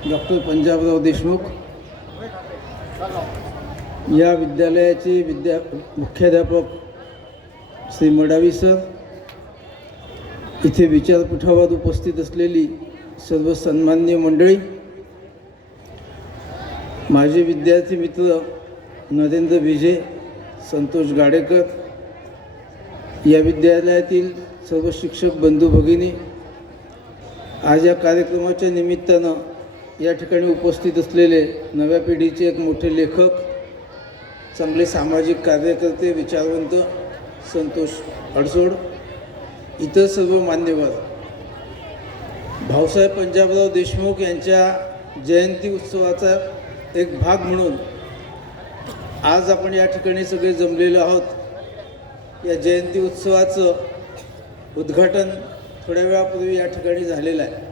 Doctor Panjabrao Deshmukh या विद्यालयाचे मुख्याध्यापक श्री मडावी सर, इथे विचारपीठावर उपस्थित असलेली सर्व सन्माननीय मंडळी, माझे विद्यार्थी मित्र नरेंद्र विजय, संतोष गाडेकर, या विद्यालयातील सर्व शिक्षक बंधू भगिनी, आज या कार्यक्रमाच्या निमित्तानं या ठिकाणी उपस्थित असलेले नव्या पिढीचे एक मोठे लेखक, चांगले सामाजिक कार्यकर्ते, विचारवंत संतोष अडसोड, इतर सर्व मान्यवर, भाऊसाहेब पंजाबराव देशमुख यांच्या जयंती उत्सवाचा एक भाग म्हणून आज आपण या ठिकाणी सगळे जमलेलो आहोत। या जयंती उत्सवाचं उद्घाटन थोड्या वेळापूर्वी या ठिकाणी झालेलं आहे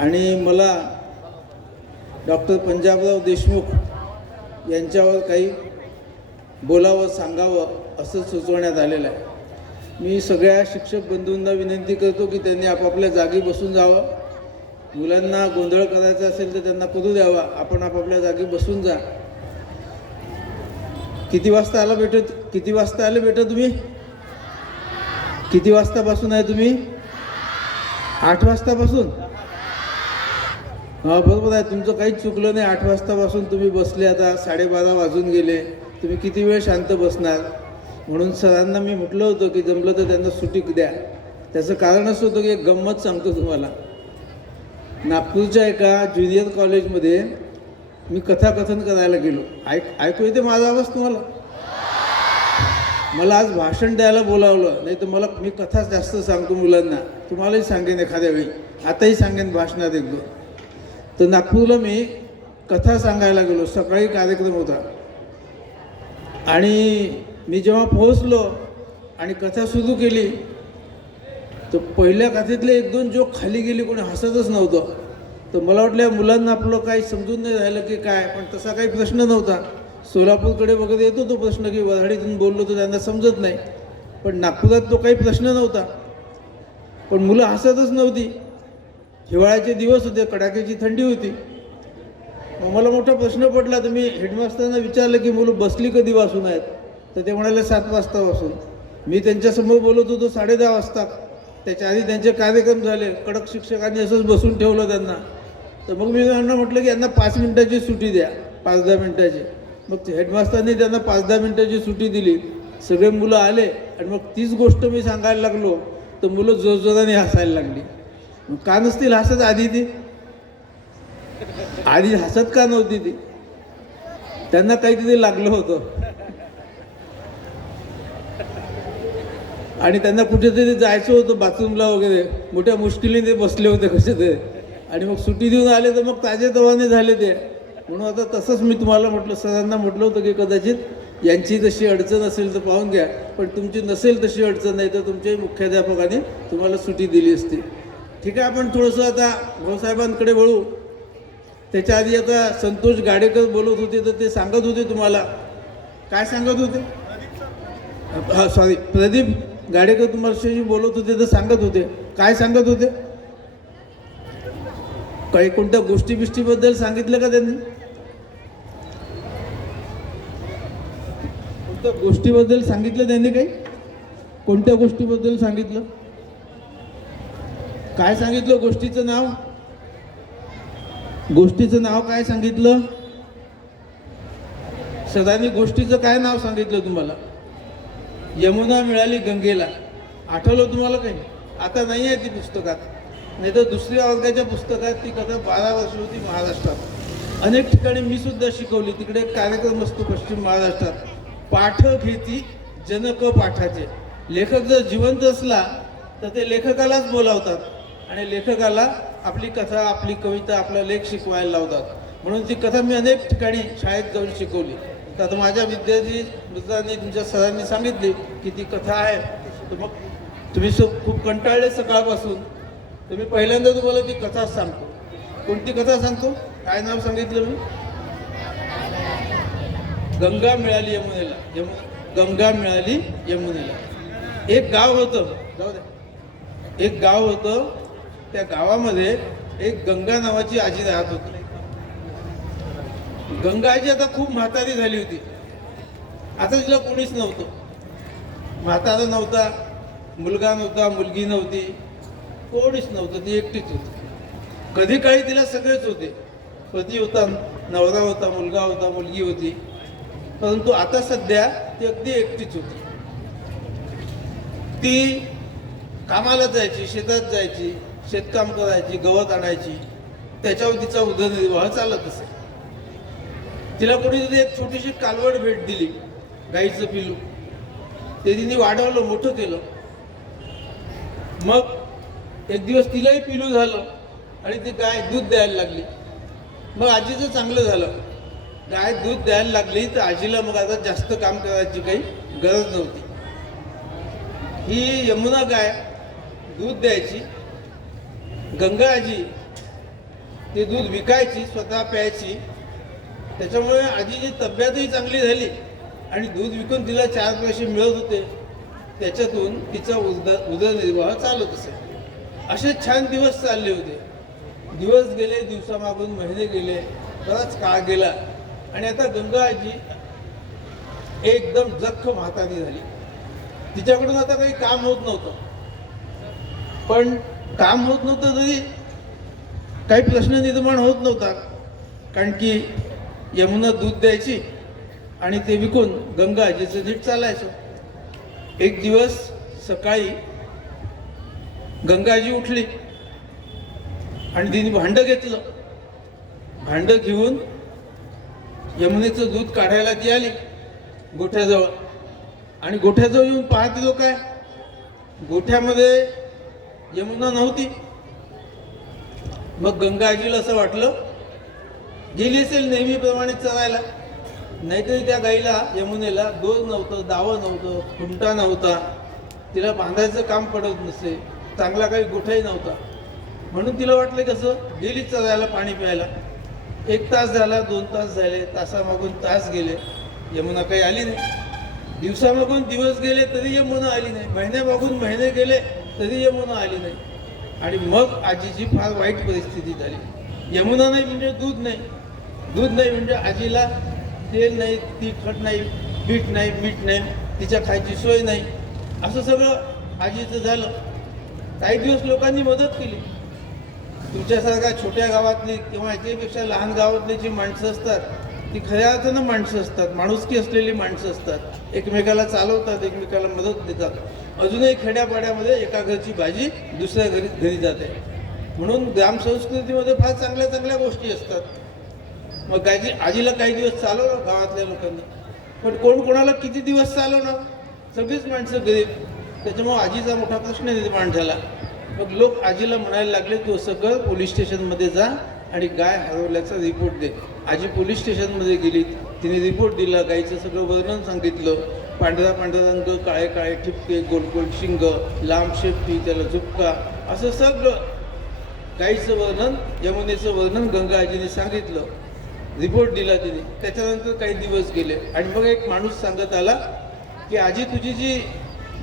आणि मला डॉक्टर पंजाबराव देशमुख यांच्यावर काही बोलावं, सांगावं असं सुचवण्यात आलेलं आहे। मी सगळ्या शिक्षक बंधूंना विनंती करतो की त्यांनी आपापल्या जागी बसून जावं। मुलांना गोंधळ करायचा असेल तर त्यांना करू द्यावा, आपण आपापल्या जागी बसून जा। किती वाजता आला बेटा? किती वाजता आले बेटा तुम्ही? किती वाजतापासून आहे तुम्ही? 8 वाजतापासून? हां, बरोबर आहे, तुमचं काहीच चुकलं नाही। 8 वाजतापासून तुम्ही बसले, आता 12:30 वाजून गेले, तुम्ही किती वेळ शांत बसणार? म्हणून सरांना मी म्हटलं होतं की जमलं तर त्यांना सुट्टी द्या। त्याचं कारण असं होतं की एक गंमत सांगतो तुम्हाला। नागपूरच्या एका ज्युनियर कॉलेजमध्ये मी कथाकथन करायला गेलो। ऐकू येते माझा आवाज तुम्हाला? मला आज भाषण द्यायला बोलावलं, नाही तर मी कथा जास्त सांगतो मुलांना, तुम्हालाही सांगेन एखाद्या वेळी, आताही सांगेन भाषणात एक दोन। तर नागपूरला मी कथा सांगायला गेलो, सकाळी कार्यक्रम होता आणि मी जेव्हा पोहोचलो आणि कथा सुरू केली तर पहिल्या कथेतले 1-2 जोक खाली गेली, कोणी हसतच नव्हतं। तर मला वाटलं या मुलांना आपलं काही समजून नाही राहिलं की काय, पण तसा काही प्रश्न नव्हता। सोलापूरकडे वगैरे येतो तो प्रश्न की वऱ्हाडीतून बोललो तर त्यांना समजत नाही, पण नागपुरात तो काही प्रश्न नव्हता। पण मुलं हसतच नव्हती। हिवाळ्याचे दिवस होते, कडाक्याची थंडी होती। मला मोठा प्रश्न पडला, तर मी हेडमास्टरना विचारलं की मुलं बसली कधीपासून आहेत? तर ते म्हणाले 7 वाजतापासून। मी त्यांच्यासमोर बोलत होतो 10:30 वाजता, त्याच्या आधी त्यांचे कार्यक्रम झाले, कडक शिक्षकांनी असंच बसून ठेवलं त्यांना। तर मग मी त्यांना म्हटलं की यांना 5 मिनिटाची सुट्टी द्या, 5-10 मिनिटाची। मग हेडमास्टरने त्यांना 5-10 मिनिटाची सुट्टी दिली, सगळे मुलं आले आणि मग तीच गोष्ट मी सांगायला लागलो तर मुलं जोरजोराने हसायला लागली। मग का नसतील हसत? आधी हसत का नव्हती ती? त्यांना काहीतरी लागलं होतं आणि त्यांना कुठेतरी जायचं होतं, बाथरूमला वगैरे, मोठ्या मुश्किलीने बसले होते कसे ते, आणि मग सुट्टी देऊन आले तर मग ताजेतवाने झाले ते। म्हणून आता तसंच मी तुम्हाला म्हटलं, सरांना म्हटलं होतं की कदाचित यांची तशी अडचण असेल तर पाहून घ्या, पण तुमची नसेल तशी अडचण नाही तर तुमच्याही मुख्याध्यापकाने तुम्हाला सुट्टी दिली असती। ठीक आहे, आपण थोडंसं आता भाऊसाहेबांकडे वळू। त्याच्या आधी आता संतोष गाडेकर बोलत होते, तर ते सांगत होते तुम्हाला, काय सांगत होते? हां, सॉरी, प्रदीप गाडेकर तुम्हाला बोलत होते तर सांगत होते, काय सांगत होते? काही कोणत्या गोष्टीबद्दल सांगितलं का त्यांनी? कोणत्या गोष्टीबद्दल सांगितलं त्यांनी? काही कोणत्या गोष्टीबद्दल सांगितलं? काय सांगितलं? गोष्टीचं नाव? गोष्टीचं नाव काय सांगितलं? सदानी गोष्टीचं काय नाव सांगितलं तुम्हाला? यमुना मिळाली गंगेला, आठवलं तुम्हाला काही? आता नाही आहे ती पुस्तकात, नाही तर दुसऱ्या वर्गाच्या पुस्तकात ती कथा 12 वर्ष होती महाराष्ट्रात। अनेक ठिकाणी मी सुद्धा शिकवली, तिकडे एक कार्यक्रम असतो पश्चिम महाराष्ट्रात, पाठ घेती जनक पाठाचे। लेखक जर जिवंत असला तर ते लेखकालाच बोलावतात आणि लेखकाला आपली कथा, आपली कविता, आपला लेख शिकवायला लावतात। म्हणून ती कथा मी अनेक ठिकाणी शाळेत जाऊन शिकवली। तर आता माझ्या विद्यार्थी मित्रांनी, तुमच्या सरांनी सांगितली की ती कथा आहे, तर मग तुम्ही खूप कंटाळले सकाळपासून, तर मी पहिल्यांदा तुम्हाला ती कथा सांगतो। कोणती कथा सांगतो? काय नाव सांगितलं मी? गंगा मिळाली यमुनेला। गंगा मिळाली यमुनेला। एक गाव होतं, जाऊ द्या, एक गाव होतं, त्या गावामध्ये एक गंगा नावाची आजी राहत होती. गंगा आजी आता खूप म्हातारी झाली होती. आता तिला कोणीच नव्हतं. म्हातारा नव्हता, मुलगा नव्हता, मुलगी नव्हती, कोणीच नव्हतं. ती एकटीच होती. कधी काळी तिला सगळेच होते. पती होता, नवरा होता, मुलगा होता, मुलगी होती. परंतु आता सध्या ती अगदी एकटीच होती. ती कामाला जायची, शेतात जायची, शेतकाम करायची, गवत आणायची. त्याच्यावर तिचा उदरनिर्वाह चालत असे. तिला कोणीतरी एक छोटीशी कालवड भेट दिली, गाईचं पिलू. ते तिने वाढवलं, मोठं केलं. मग एक दिवस तिलाही पिलू झालं आणि ती गाय दूध द्यायला लागली. मग आजीचं चांगलं झालं. गाय दूध द्यायला लागली तर आजीला मग आता जास्त काम करायची काही गरज नव्हती. ही यमुना गाय दूध द्यायची. गंगा आजी ते दूध विकायची, स्वतः प्यायची. त्याच्यामुळे आजीची तब्येतही चांगली झाली आणि दूध विकून तिला 4 पैसे मिळत होते. त्याच्यातून तिचा उदरनिर्वाह चालत असे. असे छान दिवस चालले होते. दिवस गेले, दिवसामागून महिने गेले, बराच काळ गेला आणि आता गंगा आजी एकदम जख्म म्हातारी झाली. तिच्याकडून आता काही काम होत नव्हतं. पण काम होत नव्हतं तरी काही प्रश्न निर्माण होत नव्हता. कारण की यमुना दूध द्यायची आणि ते विकून गंगा आजीचं नीट चालायचं. एक दिवस सकाळी गंगाजी उठली आणि तिने भांडं घेतलं. भांडं घेऊन यमुनेचं दूध काढायला ती आली गोठ्याजवळ. आणि गोठ्याजवळ येऊन पाहते तो काय, गोठ्यामध्ये यमुना नव्हती. मग गंगा आजीला असं वाटलं गेली असेल नेहमीप्रमाणे चरायला. नाहीतरी त्या गाईला, यमुनेला दोर नव्हतं, दावं नव्हतं, खुंटा नव्हता, तिला बांधायचं काम पडत नसे, चांगला काही गोठाही नव्हता. म्हणून तिला वाटलं कसं गेली चरायला पाणी प्यायला. 1 तास झाला, 2 तास झाले, तासामागून तास गेले, यमुना काही आली नाही. दिवसामागून दिवस गेले तरी यमुना आली नाही. महिन्यामागून महिने गेले तरी यमुना आली नाही. आणि मग आजीची फार वाईट परिस्थिती झाली. यमुना नाही म्हणजे दूध नाही, दूध नाही म्हणजे आजीला तेल नाही, तिखट नाही, पीठ नाही, मीठ नाही, तिच्या खायची सोय नाही. असं सगळं आजीचं झालं. काही दिवस लोकांनी मदत केली. तुमच्यासारख्या छोट्या गावातली किंवा याच्यापेक्षा लहान गावातली जी माणसं असतात ती खऱ्या अर्थानं माणसं असतात, माणुसकी असलेली माणसं असतात. एकमेकाला चालवतात, एकमेकाला मदत देतात. अजूनही खेड्यापाड्यामध्ये एका घरची भाजी दुसऱ्या घरी जाते. म्हणून ग्रामसंस्कृतीमध्ये फार चांगल्या चांगल्या गोष्टी असतात. मग आजीला काही दिवस चालवलं गावातल्या लोकांनी. पण कोण कोणाला किती दिवस चालवणार? सगळीच माणसं गरीब. त्याच्यामुळे आजीचा मोठा प्रश्न निर्माण झाला. मग लोक आजीला म्हणायला लागले तू असं कर, पोलीस स्टेशनमध्ये जा आणि गाय हरवल्याचा रिपोर्ट दे. आजी पोलीस स्टेशनमध्ये गेली. तिने रिपोर्ट दिला, गाईचं सगळं वर्णन सांगितलं. पांढरा पांढरा रंग, काळे काळे ठिपके, गोल गोल शिंग, लांब शेपटी, त्याला झुपका, असं सगळं गाईचं वर्णन, यमुनेचं वर्णन गंगा आजीने सांगितलं. रिपोर्ट दिला तिने. त्याच्यानंतर काही दिवस गेले आणि मग एक माणूस सांगत आला की आजी तुझी जी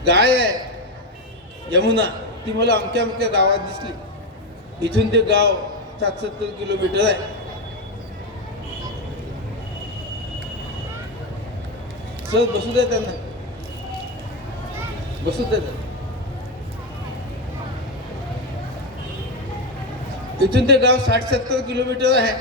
गाय आहे यमुना ती मला अमक्या अमक्या गावात दिसली. इथून ते गाव 60-70 किलोमीटर आहे. सर बसू द्या त्यांना, बसू द्या. इथून ते गाव 60-70 किलोमीटर आहे.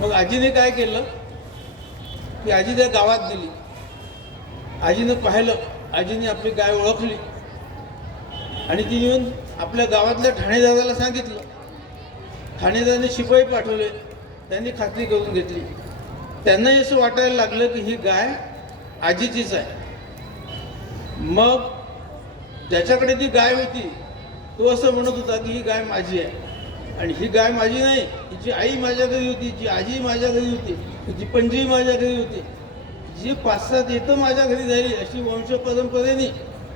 मग आजीने काय केलं की आजी त्या गावात गेली. आजीनं पाहिलं, आजीने आपली गाय ओळखली आणि ती येऊन आपल्या गावातल्या ठाणेदाराला सांगितलं. ठाणेदाराने शिपाई पाठवले. त्यांनी खात्री करून घेतली. त्यांनाही असं वाटायला लागलं की ही गाय आजीचीच आहे. मग ज्याच्याकडे ती गाय होती तो असं म्हणत होता की ही गाय माझी आहे. आणि ही गाय माझी नाही, हिची आई माझ्या घरी होती, हिची आजी माझ्या घरी होती, हिची पणजी माझ्या घरी होती, जी 5-7 येतं माझ्या घरी झाली, अशी वंश परंपरेने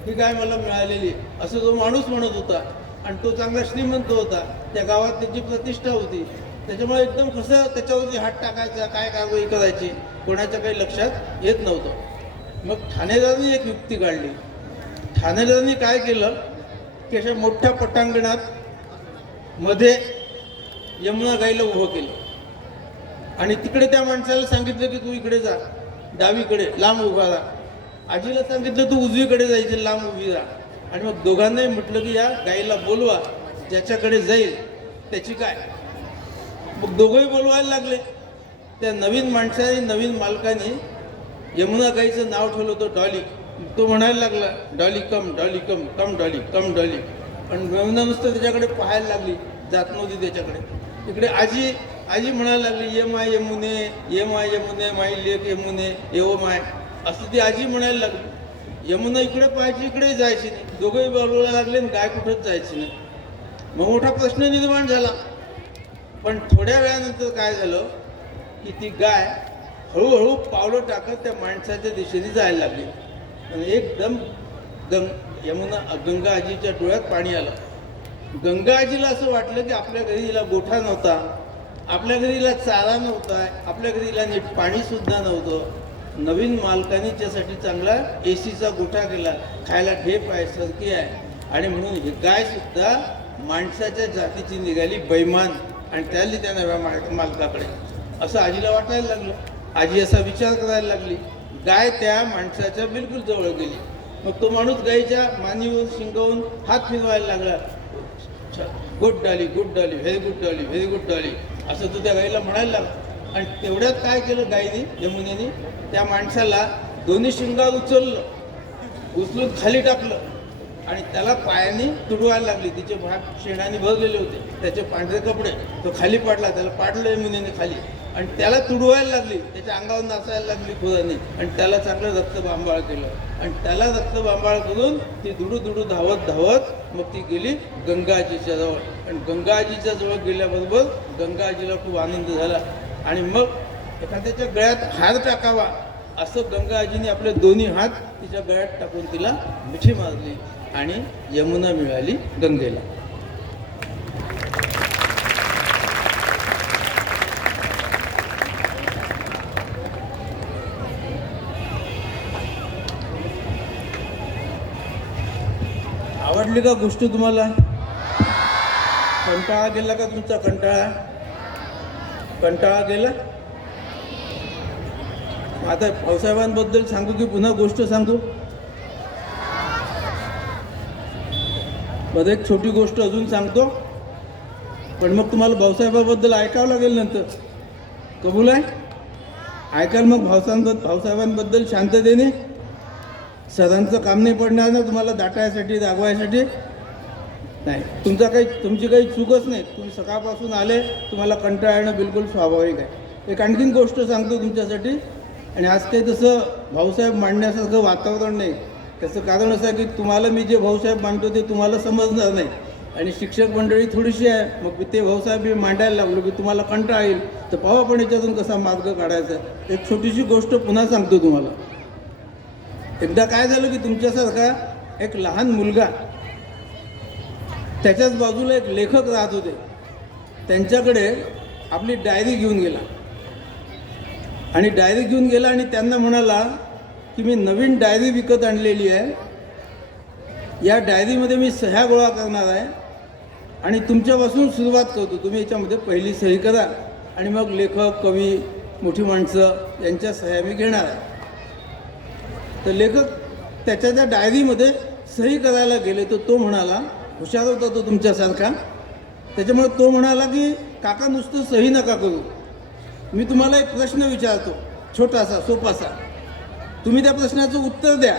ही गाय मला मिळालेली, असं तो माणूस म्हणत होता. आणि तो चांगला श्रीमंत होता. त्या गावात त्याची प्रतिष्ठा होती. त्याच्यामुळे एकदम कसं त्याच्यावरती हात टाकायचा, काय कारवाई करायची कोणाच्या काही लक्षात येत नव्हतं. मग ठाणेदारांनी एक युक्ती काढली. ठाणेदारांनी काय केलं की अशा मोठ्या पटांगणात मध्ये यमुना गाईला उभं केलं आणि तिकडे त्या माणसाला सांगितलं की तू इकडे जा, डावीकडे लांब उभा राहा. आजीला सांगितलं तू उजवीकडे जायचं, लांब उभी राहा. आणि मग दोघांनाही म्हटलं की या गाईला बोलवा, ज्याच्याकडे जाईल त्याची काय. मग दोघंही बोलवायला लागले. त्या नवीन माणसाने, नवीन मालकाने यमुना गाईचं नाव ठेवलं होतं डॉली. तो म्हणायला लागला डॉली कम, डॉली कम, कम डॉली, कम डॉली. पण यमुना नुसतं त्याच्याकडे पाहायला लागली, जात नव्हती त्याच्याकडे. इकडे आजी म्हणायला लागली ये माय यमुने, ये माय यमुने, माई लेक यमुने, येवो माय, असं ती आजी म्हणायला लागली. यमुना इकडे पाहायची, इकडे जायची नाही. दोघंही बोलवायला लागले आणि गाय कुठंच जायची नाही. मग मोठा प्रश्न निर्माण झाला. पण थोड्या वेळानंतर काय झालं की ती गाय हळूहळू पावलं टाकत त्या माणसाच्या दिशेने जायला लागली. आणि एकदम गंगा आजीच्या डोळ्यात पाणी आलं. गंगा आजीला असं वाटलं की आपल्या घरी हिला गोठा नव्हता, आपल्या घरी हिला चारा नव्हता, आपल्या घरी हिला नीट पाणीसुद्धा नव्हतं. नवीन मालकाने त्यासाठी चांगला एसीचा गोठा केला, खायला ढेप आहे, सरकी आहे. आणि म्हणून ही गायसुद्धा माणसाच्या जातीची निघाली बैमान आणि त्याली त्या नव्या मालकाकडे, असं आजीला वाटायला लागलं. आजी असा विचार करायला लागली. गाय त्या माणसाच्या बिलकुल जवळ गेली. मग तो माणूस गायीच्या मानेवर शिंगावून हात फिरवायला लागला. Good Dolly, good Dolly, very good Dolly, very good Dolly, असं तो त्या गाईला म्हणायला लागला. आणि तेवढ्यात काय केलं गायीने, यमुनेने त्या माणसाला दोन्ही शिंगावर उचलून खाली टाकलं आणि त्याला पायाने तुडवायला लागली. तिचे भाग शेणाने भरलेले होते, त्याचे पांढरे कपडे, तो खाली पडला. त्याला पाडलं यमुनेने खाली आणि त्याला तुडवायला लागली. त्याच्या अंगावर नाचायला लागली खुराने आणि त्याला चांगलं रक्तबांबाळ केलं. आणि त्याला रक्तबांबाळ करून ती दुडू धावत मग ती गेली गंगाजीच्या जवळ. आणि गंगाजीच्या जवळ गेल्याबरोबर गंगाजीला खूप आनंद झाला. आणि मग एखाद्याच्या गळ्यात हात टाकावा असं गंगाजीने आपले दोन्ही हात तिच्या गळ्यात टाकून तिला मिठी मारली आणि यमुना मिळाली गंगेला. आवडली का गोष्ट तुम्हाला? कंटाळा गेला का तुमचा? कंटाळा गेला? आता भाऊसाहेबांबद्दल सांगू की पुन्हा गोष्ट सांगू? मध्ये एक छोटी गोष्ट अजून सांगतो, पण मग तुम्हाला भाऊसाहेबाबद्दल ऐकावं लागेल नंतर. कबूल आहे? ऐकाल मग भाऊसाहेबांबद्दल शांततेने. सरांचं काम नाही पडणार ना तुम्हाला दाटायसाठी, दागवायसाठी नाही. तुमची काही चूकच नाही. तुम्ही सकाळपासून आले, तुम्हाला कंटाळा येणं बिलकुल स्वाभाविक आहे. एक आणखीन गोष्ट सांगतो तुमच्यासाठी. आणि आज काही तसं भाऊसाहेब मांडण्यासारखं वातावरण नाही. त्याचं कारण असं आहे की तुम्हाला मी जे भाऊसाहेब मांडतो ते तुम्हाला समजणार नाही. आणि शिक्षक मंडळी थोडीशी आहे. मग ते भाऊसाहेब मी मांडायला लागलो की तुम्हाला कंटाळा येईल. तर पाहू आपण याच्यातून कसा मार्ग काढायचा. एक छोटीशी गोष्ट पुन्हा सांगतो तुम्हाला. एकदा काय झालं की तुमच्यासारखा एक लहान मुलगा, त्याच्याच बाजूला एक लेखक राहत होते. त्यांच्याकडे आपली डायरी घेऊन गेला आणि त्यांना म्हणाला की मी नवीन डायरी विकत आणलेली आहे. या डायरीमध्ये मी सह्या गोळा करणार आहे आणि तुमच्यापासून सुरुवात करतो. तुम्ही याच्यामध्ये पहिली सही करा आणि मग लेखक, कवी, मोठी माणसं यांच्या सह्या मी घेणार आहे. तर लेखक त्याच्या त्या डायरीमध्ये सही करायला गेले. तर तो म्हणाला, हुशार होता तो तुमच्यासारखा, त्याच्यामुळे तो म्हणाला की काका नुसतं सही नका करू, मी तुम्हाला एक प्रश्न विचारतो, छोटासा सोपासा. तुम्ही त्या प्रश्नाचं उत्तर द्या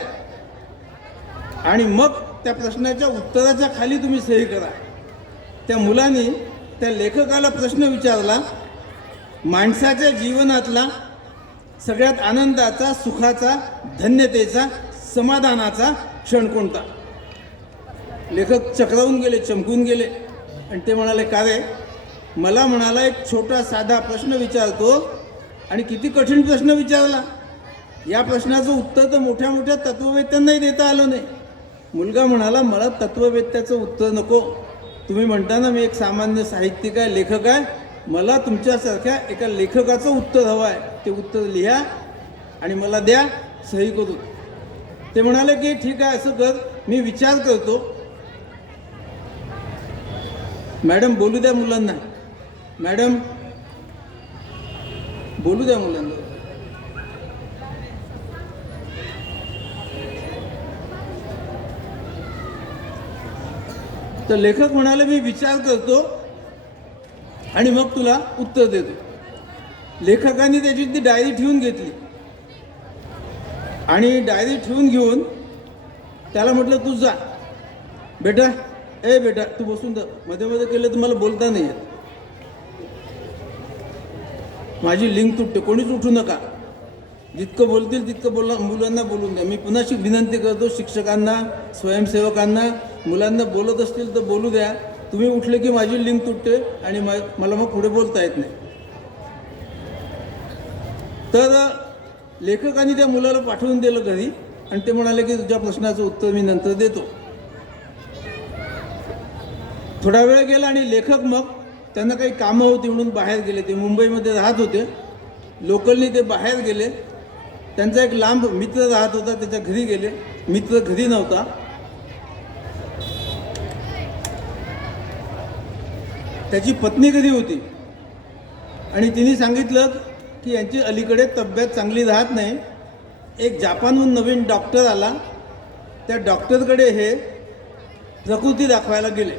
आणि मग त्या प्रश्नाच्या उत्तराच्या खाली तुम्ही सही करा. त्या मुलाने त्या लेखकाला प्रश्न विचारला, माणसाच्या जीवनातला सगळ्यात आनंदाचा, सुखाचा, धन्यतेचा, समाधानाचा क्षण कोणता? लेखक चक्रावून गेले, चमकून गेले आणि ते म्हणाले, का रे, मला म्हणाला एक छोटा साधा प्रश्न विचारतो आणि किती कठीण प्रश्न विचारला. या प्रश्नाचं उत्तर तर मोठ्या मोठ्या तत्ववेत्यांनाही देता आलं नाही. मुलगा म्हणाला, मला तत्ववेत्याचं उत्तर नको. तुम्ही म्हणता ना मी एक सामान्य साहित्यिक आहे, लेखक आहे, मला तुमच्यासारख्या एका लेखकाचं उत्तर हवं आहे, ते उत्तर लिहा आणि मला द्या, सही करून. ते म्हणाले की ठीक आहे, असं कर, मी विचार करतो. मॅडम बोलू द्या मुलांना, मॅडम बोलू द्या मुलांना. तर लेखक म्हणाले मी विचार करतो आणि मग तुला उत्तर देतो. लेखकाने त्याची ती डायरी ठेवून घेतली आणि डायरी ठेवून घेऊन त्याला म्हटलं तू जा बेटा, ए बेटा तू बसून जा, मध्ये मध्ये केलं तर मला बोलता नाही येत, माझी लिंक तुटते, कोणीच उठू नका, जितकं बोलतील तितकं मुलांना बोलून द्या. मी पुन्हा विनंती करतो शिक्षकांना, स्वयंसेवकांना, मुलांना बोलत असतील तर बोलू द्या. तुम्ही उठले की माझी लिंक तुटते आणि मला मग पुढे बोलता येत नाही. तर लेखकाने त्या मुलाला पाठवून दिलं घरी आणि ते म्हणाले की तुझ्या प्रश्नाचं उत्तर मी नंतर देतो. थोडा वेळ गेला आणि लेखक मग त्यांना काही कामं होती म्हणून बाहेर गेले. ते मुंबईमध्ये राहत होते, लोकलनी ते बाहेर गेले. त्यांचा एक लांब मित्र राहत होता, त्याच्या घरी गेले. मित्र घरी नव्हता. त्याची पत्नी घरी होती आणि तिने सांगितलं की यांची अलीकडे तब्येत चांगली राहत नाही. एक जापानहून नवीन डॉक्टर आला, त्या डॉक्टरकडे हे प्रकृती दाखवायला गेले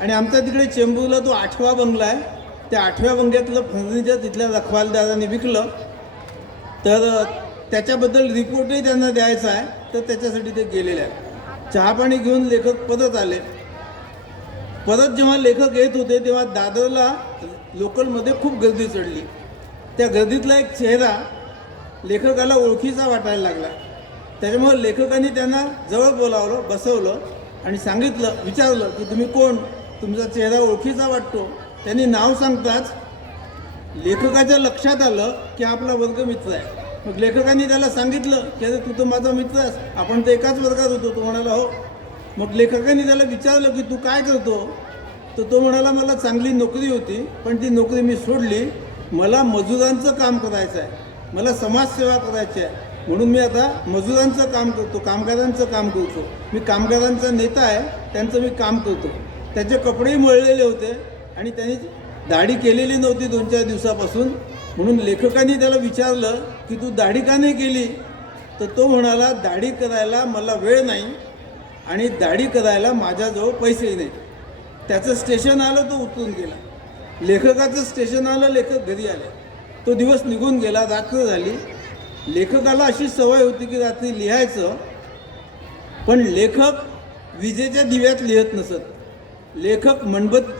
आणि आमच्या तिकडे चेंबूरला तो 8वा बंगला आहे, त्या 8व्या बंगल्यातलं फर्निचर तिथल्या रखवालदाराने विकलं. तर त्याच्याबद्दल रिपोर्टही त्यांना द्यायचा आहे, तर त्याच्यासाठी ते गेलेले आहे. चहापाणी घेऊन लेखक परत आले. परत जेव्हा लेखक येत होते तेव्हा दादरला लोकलमध्ये खूप गर्दी चढली. त्या गर्दीतला एक चेहरा लेखकाला ओळखीचा वाटायला लागला. त्याच्यामुळे लेखकाने त्यांना जवळ बोलावलं, बसवलं आणि सांगितलं, विचारलं की तुम्ही कोण, तुमचा चेहरा ओळखीचा वाटतो. त्यांनी नाव सांगताच लेखकाच्या लक्षात आलं की आपला वर्गमित्र आहे. मग लेखकाने त्याला सांगितलं की अरे तू तर माझा मित्र आहेस, आपण तर एकाच वर्गात होतो. तो म्हणाला हो. मग लेखकाने त्याला विचारलं की तू काय करतो, तर तो म्हणाला मला चांगली नोकरी होती पण ती नोकरी मी सोडली, मला मजुरांचं काम करायचं आहे, मला समाजसेवा करायची आहे, म्हणून मी आता मजुरांचं काम करतो, कामगारांचं काम करतो. मी कामगारांचा नेता आहे, त्यांचं मी काम करतो. त्याचे कपडेही मळलेले होते आणि त्यांनी दाढी केलेली नव्हती 2-4 दिवसापासून. म्हणून लेखकाने त्याला विचारलं की तू दाढी का नाही केली, तर तो म्हणाला दाढी करायला मला वेळ नाही आणि दाढी करायला माझ्याजवळ पैसेही नाही. त्याचं स्टेशन आलं, तो उतरून गेला. लेखकाचं स्टेशन आलं, लेखक घरी आले. तो दिवस निघून गेला, रात्र झाली. लेखकाला अशी सवय होती की रात्री लिहायचं, पण लेखक विजेच्या दिव्यात लिहत नसत. लेखक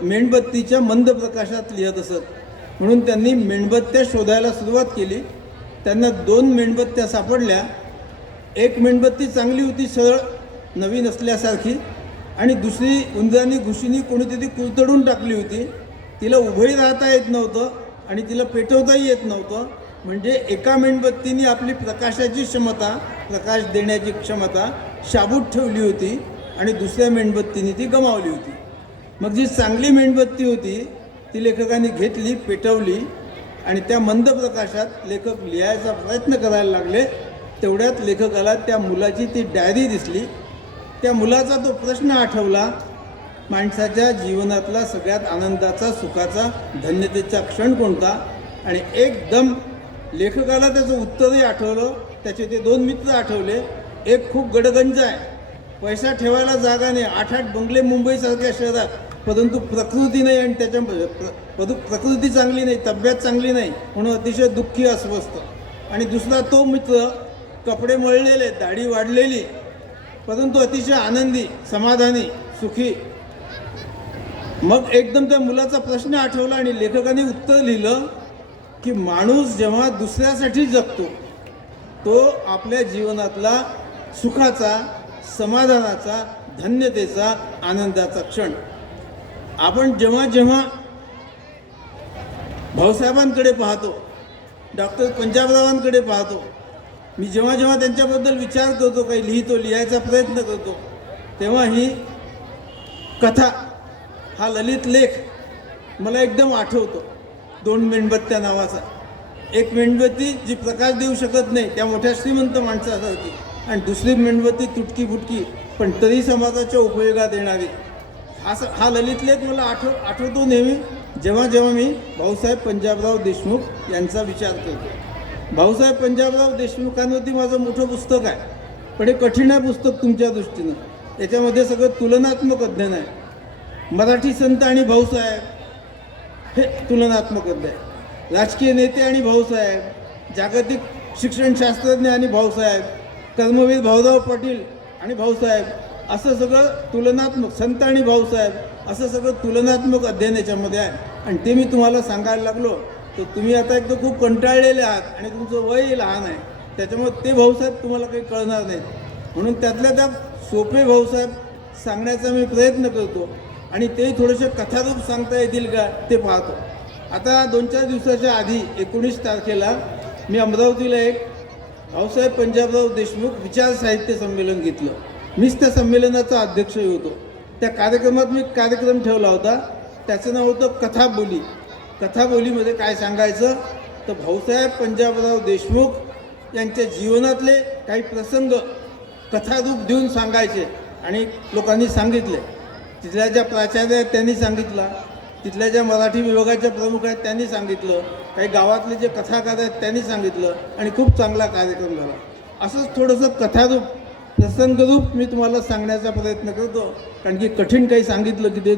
मेणबत्तीच्या मंद प्रकाशात लिहत असत. म्हणून त्यांनी मेणबत्त्या शोधायला सुरुवात केली. त्यांना 2 मेणबत्त्या सापडल्या. एक मेणबत्ती चांगली होती, सरळ नवीन असल्यासारखी, आणि दुसरी उंदरांनी घुशीनी कोणीतरी कुरतडून टाकली होती. तिला उभंही राहता येत नव्हतं आणि तिला पेटवताही येत नव्हतं. म्हणजे एका मेणबत्तीने आपली प्रकाशाची क्षमता, प्रकाश देण्याची क्षमता शाबूत ठेवली होती आणि दुसऱ्या मेणबत्तीने ती गमावली होती. मग जी चांगली मेणबत्ती होती ती लेखकाने घेतली, पेटवली आणि त्या मंद प्रकाशात लेखक लिहायचा प्रयत्न करायला लागले. तेवढ्यात लेखकाला त्या मुलाची ती डायरी दिसली. त्या मुलाचा तो प्रश्न आठवला, माणसाच्या जीवनातला सगळ्यात आनंदाचा, सुखाचा, धन्यतेचा क्षण कोणता. आणि एकदम लेखकाला त्याचं उत्तरही आठवलं. त्याचे ते 2 मित्र आठवले. एक खूप गडगंज आहे, पैसा ठेवायला जागा नाही, 8-8 बंगले मुंबईसारख्या शहरात, परंतु प्रकृती नाही आणि त्याच्या प्रकृती चांगली नाही, तब्येत चांगली नाही, म्हणून अतिशय दुःखी, अस्वस्थ. आणि दुसरा तो मित्र, कपडे मळलेले, दाढी वाढलेली, परंतु अतिशय आनंदी, समाधानी, सुखी. मग एकदम त्या मुलाचा प्रश्न आठवला आणि लेखकाने उत्तर लिहिलं की माणूस जेव्हा दुसऱ्यासाठी जगतो तो आपल्या जीवनातला सुखाचा, समाधानाचा, धन्यतेचा, आनंदाचा क्षण. आपण जेव्हा जेव्हा भाऊसाहेबांकडे पाहतो, डॉक्टर पंजाबरावांकडे पाहतो, मी जेव्हा जेव्हा त्यांच्याबद्दल विचार करतो, काही लिहितो, लिहायचा प्रयत्न करतो, तेव्हा ही कथा, हा ललित लेख मला एकदम आठवतो. 2 मेणबत्त्या नावाचा. एक मेणबत्ती जी प्रकाश देऊ शकत नाही त्या मोठ्या श्रीमंत माणसासारखी, आणि दुसरी मेणबत्ती तुटकी फुटकी पण तरी समाजाच्या उपयोगात येणारी. हा ललित लेख मला आठवतो नेहमी, जेव्हा जेव्हा मी भाऊसाहेब पंजाबराव देशमुख यांचा विचार करतो. भाऊसाहेब पंजाबराव देशमुखांवरती माझं मोठं पुस्तक आहे, पण हे कठीण आहे पुस्तक तुमच्या दृष्टीनं. याच्यामध्ये सगळं तुलनात्मक अध्ययन आहे. मराठी संत आणि भाऊसाहेब हे तुलनात्मक अध्याय, राजकीय नेते आणि भाऊसाहेब, जागतिक शिक्षणशास्त्रज्ञ आणि भाऊसाहेब, कर्मवीर भाऊराव पाटील आणि भाऊसाहेब, असं सगळं तुलनात्मक, संत आणि भाऊसाहेब असं सगळं तुलनात्मक अध्ययन याच्यामध्ये आहे. आणि ते मी तुम्हाला सांगायला लागलो तर तुम्ही आता एकदम खूप कंटाळलेले आहात आणि तुमचं वय लहान आहे, त्याच्यामुळे ते भाऊसाहेब तुम्हाला काही कळणार नाहीत. म्हणून त्यातल्या त्यात सोपे भाऊसाहेब सांगण्याचा मी प्रयत्न करतो आणि ते थोडेसे कथारूप सांगता येतील का ते पाहतो. आता 2-4 दिवसाच्या आधी 19 तारखेला मी अमरावतीला एक भाऊसाहेब पंजाबराव देशमुख विचार साहित्य संमेलन घेतलं. मीच त्या संमेलनाचा अध्यक्षही होतो. त्या कार्यक्रमात मी कार्यक्रम ठेवला होता, त्याचं नाव होतं कथाबोली. कथाबोलीमध्ये काय सांगायचं तर भाऊसाहेब पंजाबराव देशमुख यांच्या जीवनातले काही प्रसंग कथारूप देऊन सांगायचे आणि लोकांनी सांगितले. तिथल्या ज्या प्राचार्य आहेत त्यांनी सांगितलं, तिथल्या ज्या मराठी विभागाच्या प्रमुख आहेत त्यांनी सांगितलं, काही गावातले जे कथाकार आहेत त्यांनी सांगितलं आणि खूप चांगला कार्यक्रम झाला. असंच थोडंसं कथारूप प्रसंगरूप मी तुम्हाला सांगण्याचा प्रयत्न करतो, कारण की कठीण काही सांगितलं की ते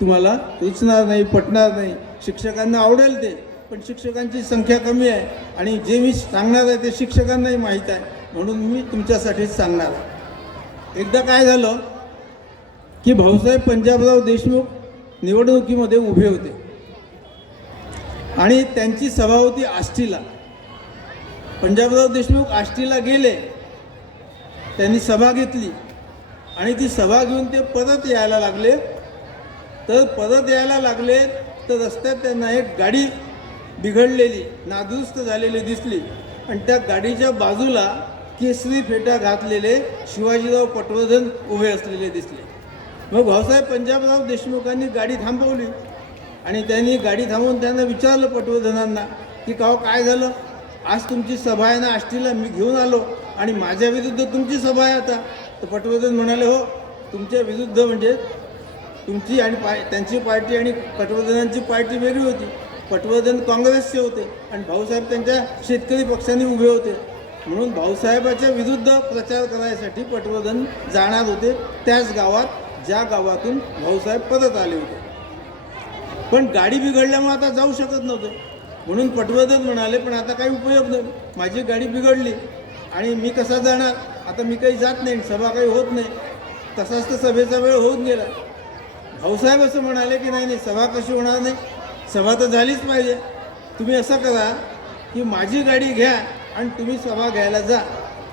तुम्हाला रुचणार नाही, पटणार नाही. शिक्षकांना आवडेल ते, पण शिक्षकांची संख्या कमी आहे आणि जे मी सांगणार आहे ते शिक्षकांनाही माहीत आहे, म्हणून मी तुमच्यासाठीच सांगणार आहे. एकदा काय झालं की भाऊसाहेब पंजाबराव देशमुख निवडणुकीमध्ये उभे होते आणि त्यांची सभा होती आष्टीला. पंजाबराव देशमुख आष्टीला गेले, त्यांनी सभा घेतली आणि ती सभा घेऊन ते परत यायला लागले. तर रस्त्यात त्यांना एक गाडी बिघडलेली, नादुरुस्त झालेली दिसली आणि त्या गाडीच्या बाजूला केसरी फेटा घातलेले शिवाजीराव पटवर्धन उभे असलेले दिसले. मग भाऊसाहेब पंजाबराव देशमुखांनी गाडी थांबवली आणि त्यांनी गाडी थांबवून त्यांना विचारलं पटवर्धनांना की काय झालं, आज तुमची सभा आहे ना आष्टीला, मी घेऊन आलो आणि माझ्या विरुद्ध तुमची सभा आहे आता. तर पटवर्धन म्हणाले, हो तुमच्या विरुद्ध म्हणजे तुमची आणि त्यांची पार्टी आणि पटवर्धनांची पार्टी वेगळी होती. पटवर्धन काँग्रेसचे होते आणि भाऊसाहेब त्यांच्या शेतकरी पक्षाने उभे होते, म्हणून भाऊसाहेबाच्या विरुद्ध प्रचार करायसाठी पटवर्धन जाणार होते त्याच गावात ज्या गावातून भाऊसाहेब परत आले होते. पण गाडी बिघडल्यामुळे आता जाऊ शकत नव्हते, म्हणून पटवर्धन म्हणाले पण आता काही उपयोग नाही, माझी गाडी बिघडली आणि मी कसा जाणार, आता मी काही जात नाही, सभा काही होत नाही. तसाच तर सभेचा वेळ होऊन गेला. भाऊसाहेब असं म्हणाले की नाही सभा कशी होणार नाही, सभा तर झालीच पाहिजे. तुम्ही असं करा की माझी गाडी घ्या आणि तुम्ही सभा घ्यायला जा.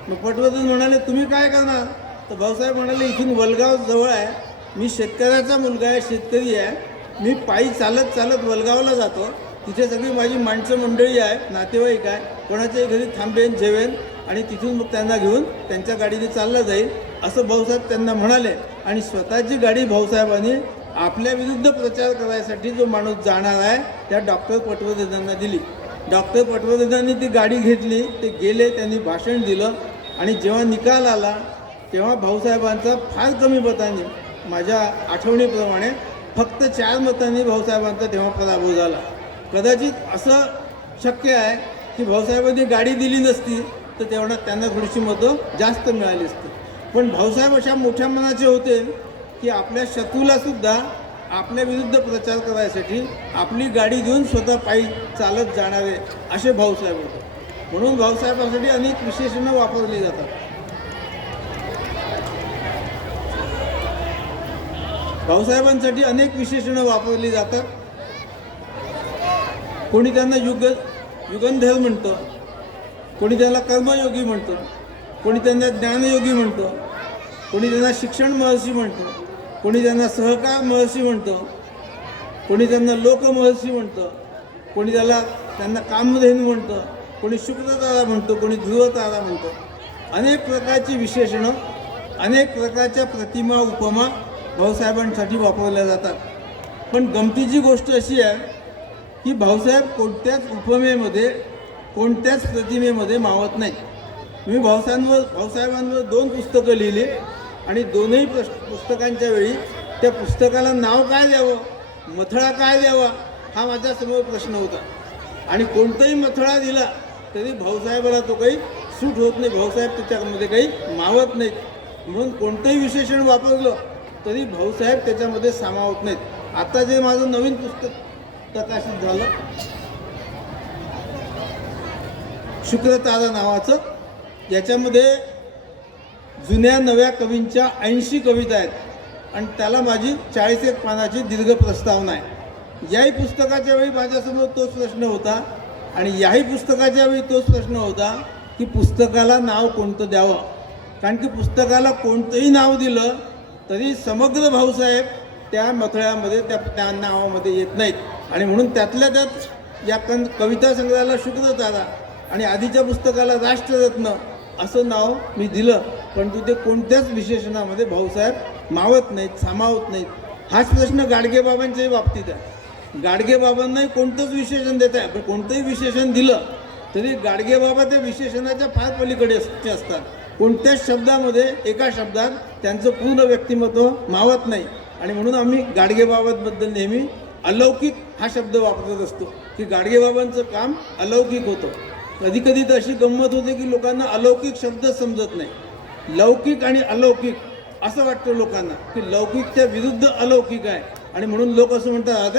मग पटवर्धन म्हणाले तुम्ही काय करणार, तर भाऊसाहेब म्हणाले इथून वलगाव जवळ आहे, मी शेतकऱ्याचा मुलगा आहे, शेतकरी आहे, मी पायी चालत चालत वलगावला जातो, तिथे सगळी माझी माणसं मंडळी आहे, नातेवाईक आहे, कोणाच्याही घरी थांबेन जेवेन आणि तिथून मग त्यांना घेऊन त्यांच्या गाडीने चाललं जाईल, असं भाऊसाहेब त्यांना म्हणाले. आणि स्वतःची गाडी भाऊसाहेबांनी आपल्या विरुद्ध प्रचार करायसाठी जो माणूस जाणार आहे त्या डॉक्टर पटवर्धनांना दिली. डॉक्टर पटवर्धनांनी ती गाडी घेतली, ते गेले, त्यांनी भाषण दिलं आणि जेव्हा निकाल आला तेव्हा भाऊसाहेबांचा फार कमी मतांनी, माझ्या आठवणीप्रमाणे फक्त 4 मतांनी भाऊसाहेबांचा तेव्हा पराभव झाला. कदाचित असं शक्य आहे की भाऊसाहेबांनी गाडी दिली नसती तर तेवढा त्यांना थोडीशी मतं जास्त मिळाली असती. पण भाऊसाहेब अशा मोठ्या मनाचे होते की आपल्या शत्रूलासुद्धा आपल्या विरुद्ध प्रचार करायसाठी आपली गाडी घेऊन स्वतः पायी चालत जाणारे असे भाऊसाहेब होते. म्हणून भाऊसाहेबांसाठी अनेक विशेषणं वापरली जातात. भाऊसाहेबांसाठी अनेक विशेषणं वापरली जातात. कोणी त्यांना युगंधर म्हणतं, कोणी त्यांना कर्मयोगी म्हणतं, कोणी त्यांना ज्ञानयोगी म्हणतं, कोणी त्यांना शिक्षण महर्षी म्हणतं, कोणी त्यांना सहकार महर्षी म्हणतं, कोणी त्यांना लोकमहर्षी म्हणतं, कोणी त्यांना कामधेनू म्हणतं, कोणी शुक्रतारा म्हणतं, कोणी ध्रुवतारा म्हणतं. अनेक प्रकारची विशेषणं, अनेक प्रकारच्या प्रतिमा उपमा भाऊसाहेबांसाठी वापरल्या जातात. पण गमतीची गोष्ट अशी आहे की भाऊसाहेब कोणत्याच उपमेमध्ये कोणत्याच प्रतिमेमध्ये मावत नाही. मी भाऊसाहेबांवर 2 पुस्तकं लिहिली आणि दोनही पुस्तकांच्या वेळी त्या पुस्तकाला नाव काय द्यावं, मथळा काय द्यावा, हा माझ्यासमोर प्रश्न होता. आणि कोणताही मथळा दिला तरी भाऊसाहेबाला तो काही सूट होत नाही, भाऊसाहेब त्याच्यामध्ये काही मावत नाहीत. म्हणून कोणतंही विशेषण वापरलं तरी भाऊसाहेब त्याच्यामध्ये सामावत नाहीत. आता जे माझं नवीन पुस्तक प्रकाशित झालं शुक्रतारा नावाचं, याच्यामध्ये जुन्या नव्या कवींच्या 80 कविता आहेत आणि त्याला माझी 41 पानाची दीर्घ प्रस्तावना आहे. याही पुस्तकाच्या वेळी माझ्यासमोर तोच प्रश्न होता आणि याही पुस्तकाच्या वेळी तोच प्रश्न होता की पुस्तकाला नाव कोणतं द्यावं. कारण की पुस्तकाला कोणतंही नाव दिलं तरी समग्र भाऊसाहेब त्या मथळ्यामध्ये त्या नावामध्ये येत नाहीत. आणि म्हणून त्यातल्या त्यात या कविता संग्रहाला शुक्रतारा आणि आधीच्या पुस्तकाला राष्ट्ररत्न असं नाव मी दिलं. परंतु ते कोणत्याच विशेषणामध्ये भाऊसाहेब मावत नाहीत, सामावत नाहीत. हाच प्रश्न गाडगेबाबांच्याही बाबतीत आहे. गाडगेबाबांनाही कोणतंच विशेषण देत आहे, पण कोणतंही विशेषण दिलं तरी गाडगेबाबा त्या विशेषणाच्या फार पलीकडे असतात. कोणत्याच शब्दामध्ये एका शब्दात त्यांचं पूर्ण व्यक्तिमत्व मावत नाही. आणि म्हणून आम्ही गाडगेबाबांबद्दल नेहमी अलौकिक हा शब्द वापरत असतो की गाडगेबाबांचं काम अलौकिक होतं. कधी कधी तर अशी गंमत होते की लोकांना अलौकिक शब्द समजत नाही. लौकिक आणि अलौकिक असं वाटतं लोकांना की लौकिकच्या विरुद्ध अलौकिक आहे आणि म्हणून लोक असं म्हणतात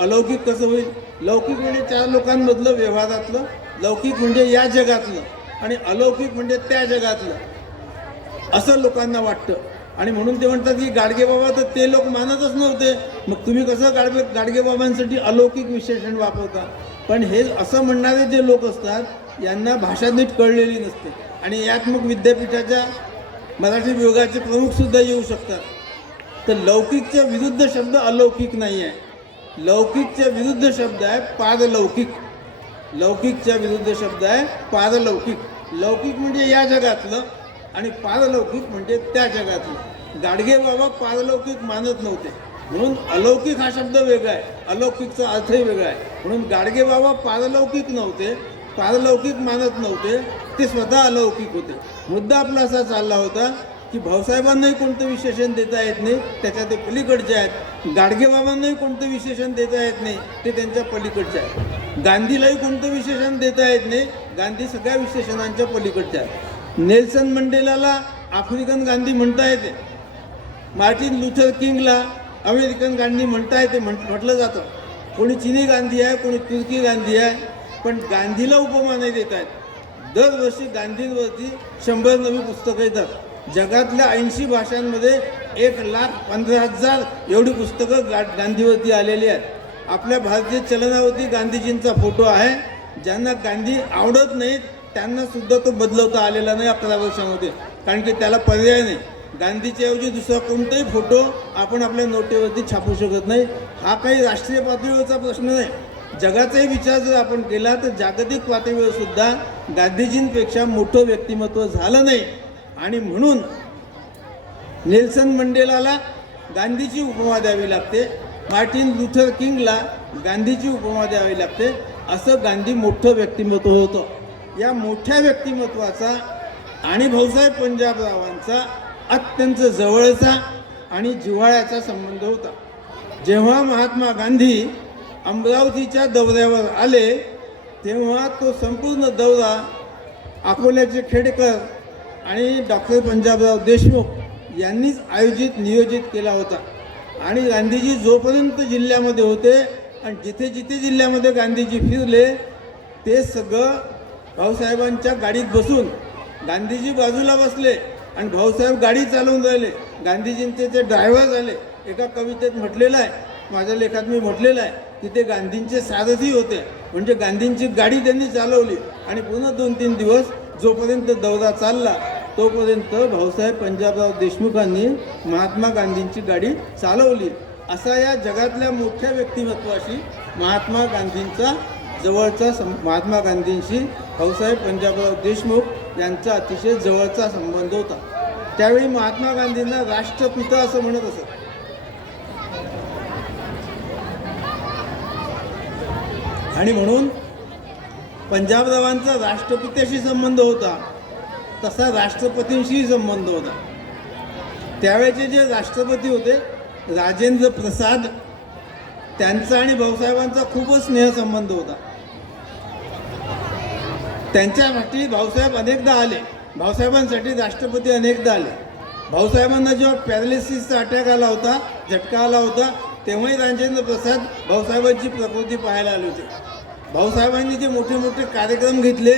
अलौकिक कसं होईल. लौकिक म्हणजे 4 लोकांमधलं व्यवहारातलं, लौकिक म्हणजे या जगातलं आणि अलौकिक म्हणजे त्या जगातलं, असं लोकांना वाटतं. आणि म्हणून ते म्हणतात की गाडगेबाबा तर ते लोक मानतच नव्हते, मग तुम्ही कसं गाडगेबाबांसाठी अलौकिक विशेषण वापरता. पण हे असं म्हणणारे जे लोक असतात यांना भाषा नीट कळलेली नसते आणि यात मग विद्यापीठाच्या मराठी विभागाचे प्रमुखसुद्धा येऊ शकतात. तर लौकिकच्या विरुद्ध शब्द अलौकिक नाही आहे, लौकिकच्या विरुद्ध शब्द आहे पारलौकिक. लौकिकच्या विरुद्ध शब्द आहे पारलौकिक. लौकिक म्हणजे या जगातलं आणि पारलौकिक म्हणजे त्या जगातलं. गाडगेबाबा पारलौकिक मानत नव्हते म्हणून अलौकिक हा शब्द वेगळा आहे, अलौकिकचा अर्थही वेगळा आहे. म्हणून गाडगेबाबा पारलौकिक नव्हते, पारलौकिक मानत नव्हते, ते स्वतः अलौकिक होते. मुद्दा आपला असा चालला होता की भाऊसाहेबांनाही कोणतं विशेषण देता येत नाही, त्याच्या ते पलीकडचे आहेत. गाडगेबाबांनाही कोणतं विशेषण देता येत नाही, ते त्यांच्या पलीकडचे आहेत. गांधीलाही कोणतं विशेषण देता येत नाही, गांधी सगळ्या विशेषणांच्या पलीकडचे आहेत. नेल्सन मंडेलाला आफ्रिकन गांधी म्हणता येते, मार्टिन लुथर किंगला अमेरिकन गांधी म्हणता येते, म्हटलं जातं. कोणी चिनी गांधी आहे, कोणी तुर्की गांधी आहे, पण गांधीला उपमा नाही देत आहेत. दरवर्षी गांधींवरती 100 नवी पुस्तकं येतात. जगातल्या 80 भाषांमध्ये 1,15,000 एवढी पुस्तकं गांधीवरती आलेली आहेत. आपल्या भारतीय चलनावरती गांधीजींचा फोटो आहे. ज्यांना गांधी आवडत नाहीत त्यांना सुद्धा तो बदलवता आलेला नाही 11 वर्षामध्ये, कारण की त्याला पर्याय नाही. गांधीच्या ऐवजी दुसरा कोणताही फोटो आपण आपल्या नोटेवरती छापू शकत नाही. हा काही राष्ट्रीय पातळीवरचा प्रश्न नाही. जगाचाही विचार जर आपण केला तर जागतिक पातळीवर सुद्धा गांधीजींपेक्षा मोठं व्यक्तिमत्व झालं नाही. आणि म्हणून नेल्सन मंडेलाला गांधीची उपमा द्यावी लागते, मार्टिन लुथर किंगला गांधीची उपमा द्यावी लागते. असं गांधी मोठं व्यक्तिमत्व होतं. या मोठ्या व्यक्तिमत्वाचा आणि भाऊसाहेब पंजाबरावांचा अत्यंत जवळचा आणि जिव्हाळ्याचा संबंध होता. जेव्हा महात्मा गांधी अमरावतीच्या दौऱ्यावर आले तेव्हा तो संपूर्ण दौरा अकोल्याचे खेडेकर आणि डॉक्टर पंजाबराव देशमुख यांनीच नियोजित केला होता. आणि गांधीजी जोपर्यंत जिल्ह्यामध्ये होते आणि जिथे जिथे जिल्ह्यामध्ये गांधीजी फिरले ते सगळं भाऊसाहेबांच्या गाडीत बसून गांधीजी बाजूला बसले आणि भाऊसाहेब गाडी चालवून राहिले. गांधीजींचे ते ड्रायव्हर झाले. एका कवितेत म्हटलेलं आहे, माझ्या लेखात मी म्हटलेलं आहे की ते गांधींचे सारथी होते. म्हणजे गांधींची गाडी त्यांनी चालवली आणि पुन्हा 2-3 दिवस जोपर्यंत दौरा चालला तोपर्यंत भाऊसाहेब पंजाबराव देशमुखांनी महात्मा गांधींची गाडी चालवली. असा या जगातल्या मोठ्या व्यक्तिमत्वाशी महात्मा गांधींचा महात्मा गांधींशी भाऊसाहेब पंजाबराव देशमुख यांचा अतिशय जवळचा संबंध होता. त्यावेळी महात्मा गांधींना राष्ट्रपिता असं म्हणत असत. आणि म्हणून पंजाबरावांचा राष्ट्रपित्याशी संबंध होता तसा राष्ट्रपतींशीही संबंध होता. त्यावेळेचे जे राष्ट्रपती होते राजेंद्र प्रसाद, त्यांचा आणि भाऊसाहेबांचा खूपच स्नेहसंबंध होता. त्यांच्यासाठी भाऊसाहेब अनेकदा आले, भाऊसाहेबांसाठी राष्ट्रपती अनेकदा आले. भाऊसाहेबांना जेव्हा पॅरालिसिसचा अटॅक आला होता, झटका आला होता, तेव्हाही राजेंद्र प्रसाद भाऊसाहेबांची प्रकृती पाहायला आले होते. भाऊसाहेबांनी जे मोठे मोठे कार्यक्रम घेतले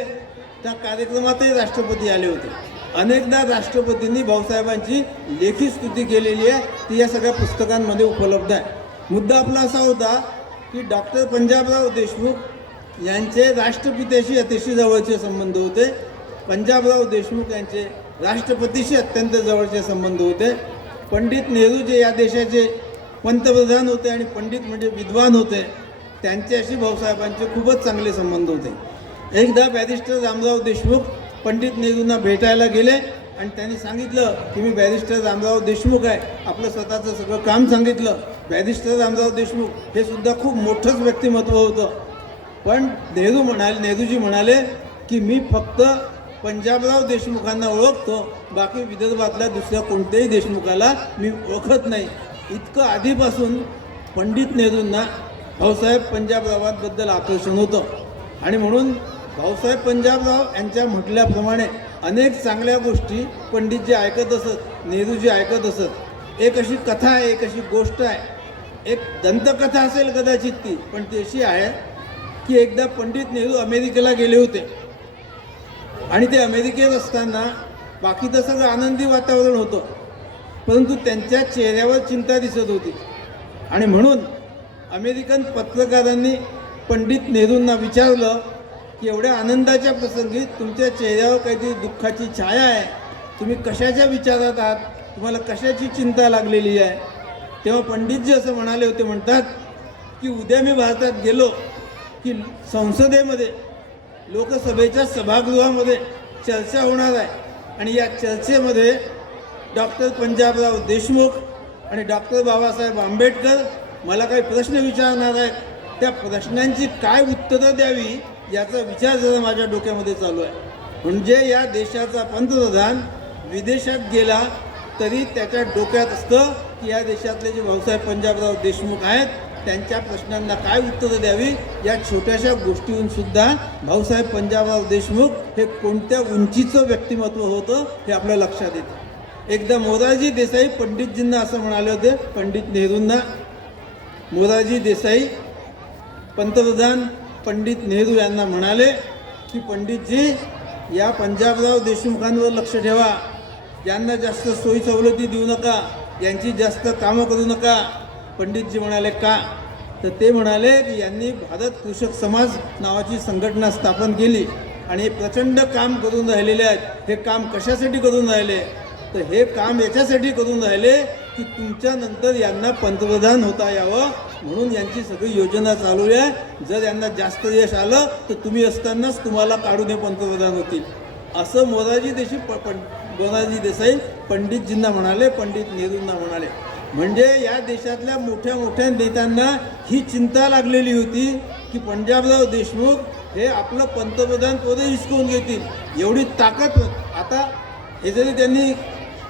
त्या कार्यक्रमातही राष्ट्रपती आले होते. अनेकदा राष्ट्रपतींनी भाऊसाहेबांची लेखी स्तुती केलेली आहे, ती या सगळ्या पुस्तकांमध्ये उपलब्ध आहे. मुद्दा आपला असा होता की डॉक्टर पंजाबराव देशमुख यांचे राष्ट्रपित्याशी अतिशय जवळचे संबंध होते. पंजाबराव देशमुख यांचे राष्ट्रपतीशी अत्यंत जवळचे संबंध होते. पंडित नेहरू जे या देशाचे पंतप्रधान होते आणि पंडित म्हणजे विद्वान होते, त्यांच्याशी भाऊसाहेबांचे खूपच चांगले संबंध होते. एकदा बॅरिस्टर रामराव देशमुख पंडित नेहरूंना भेटायला गेले आणि त्यांनी सांगितलं की मी बॅरिस्टर रामराव देशमुख आहे, आपलं स्वतःचं सगळं काम सांगितलं. बॅरिस्टर रामराव देशमुख हे सुद्धा खूप मोठंच व्यक्तिमत्व होतं. पण नेहरूजी म्हणाले की मी फक्त पंजाबराव देशमुखांना ओळखतो, बाकी विदर्भातल्या दुसऱ्या कोणत्याही देशमुखाला मी ओळखत नाही. इतकं आधीपासून पंडित नेहरूंना भाऊसाहेब पंजाबरावांबद्दल आकर्षण होतं. आणि म्हणून भाऊसाहेब पंजाबराव यांच्या म्हटल्याप्रमाणे अनेक चांगल्या गोष्टी पंडितजी ऐकत असत, नेहरूजी ऐकत असत. एक अशी कथा आहे, एक अशी गोष्ट आहे, एक दंतकथा असेल कदाचित ती, पण ती अशी आहे की एकदा पंडित नेहरू अमेरिकेला गेले होते आणि ते अमेरिकेत असताना बाकीचं सगळं आनंदी वातावरण होतं, परंतु त्यांच्या चेहऱ्यावर चिंता दिसत होती. आणि म्हणून अमेरिकन पत्रकारांनी पंडित नेहरूंना विचारलं की एवढ्या आनंदाच्या प्रसंगी तुमच्या चेहऱ्यावर काहीतरी दुःखाची छाया आहे, तुम्ही कशाच्या विचारात आहात, तुम्हाला कशाची चिंता लागलेली आहे. तेव्हा पंडितजी असं म्हणाले होते, म्हणतात की उद्या मी भारतात गेलो की संसदेमध्ये लोकसभेच्या सभागृहामध्ये चर्चा होणार आहे आणि या चर्चेमध्ये डॉक्टर पंजाबराव देशमुख आणि डॉक्टर बाबासाहेब आंबेडकर मला काही प्रश्न विचारणार आहेत. त्या प्रश्नांची काय उत्तरं द्यावी याचा विचार जरा माझ्या डोक्यामध्ये चालू आहे. म्हणजे या देशाचा पंतप्रधान विदेशात गेला तरी त्याच्या डोक्यात असतं की या देशातले जे भाऊसाहेब पंजाबराव देशमुख आहेत त्यांच्या प्रश्नांना काय उत्तरं द्यावी. या छोट्याशा गोष्टीहून सुद्धा भाऊसाहेब पंजाबराव देशमुख हे कोणत्या उंचीचं व्यक्तिमत्व होतं हे आपल्या लक्षात येतं. एकदा मोरारजी देसाई पंडितजींना असं म्हणाले होते, पंडित नेहरूंना, मोरारजी देसाई पंतप्रधान पंडित नेहरू यांना म्हणाले की पंडितजी या पंजाबराव देशमुखांवर लक्ष ठेवा, यांना जास्त सोयी सवलती देऊ नका, यांची जास्त कामं करू नका. पंडितजी म्हणाले का? तर ते म्हणाले की यांनी भारत कृषक समाज नावाची संघटना स्थापन केली आणि हे प्रचंड काम करून राहिलेले आहेत. हे काम कशासाठी करून राहिले? तर हे काम याच्यासाठी करून राहिले की तुमच्यानंतर यांना पंतप्रधान होता यावं म्हणून यांची सगळी योजना चालू आहे. जर यांना जास्त यश आलं तर तुम्ही असतानाच तुम्हाला काढून हे पंतप्रधान होतील, असं मोरारजी देसाई पंडितजींना म्हणाले, पंडित नेहरूंना म्हणाले. म्हणजे या देशातल्या मोठ्या मोठ्या नेत्यांना ही चिंता लागलेली होती की पंजाबराव देशमुख हे आपलं पंतप्रधान पद हिसकावून घेतील. एवढी ताकद. आता हे जरी त्यांनी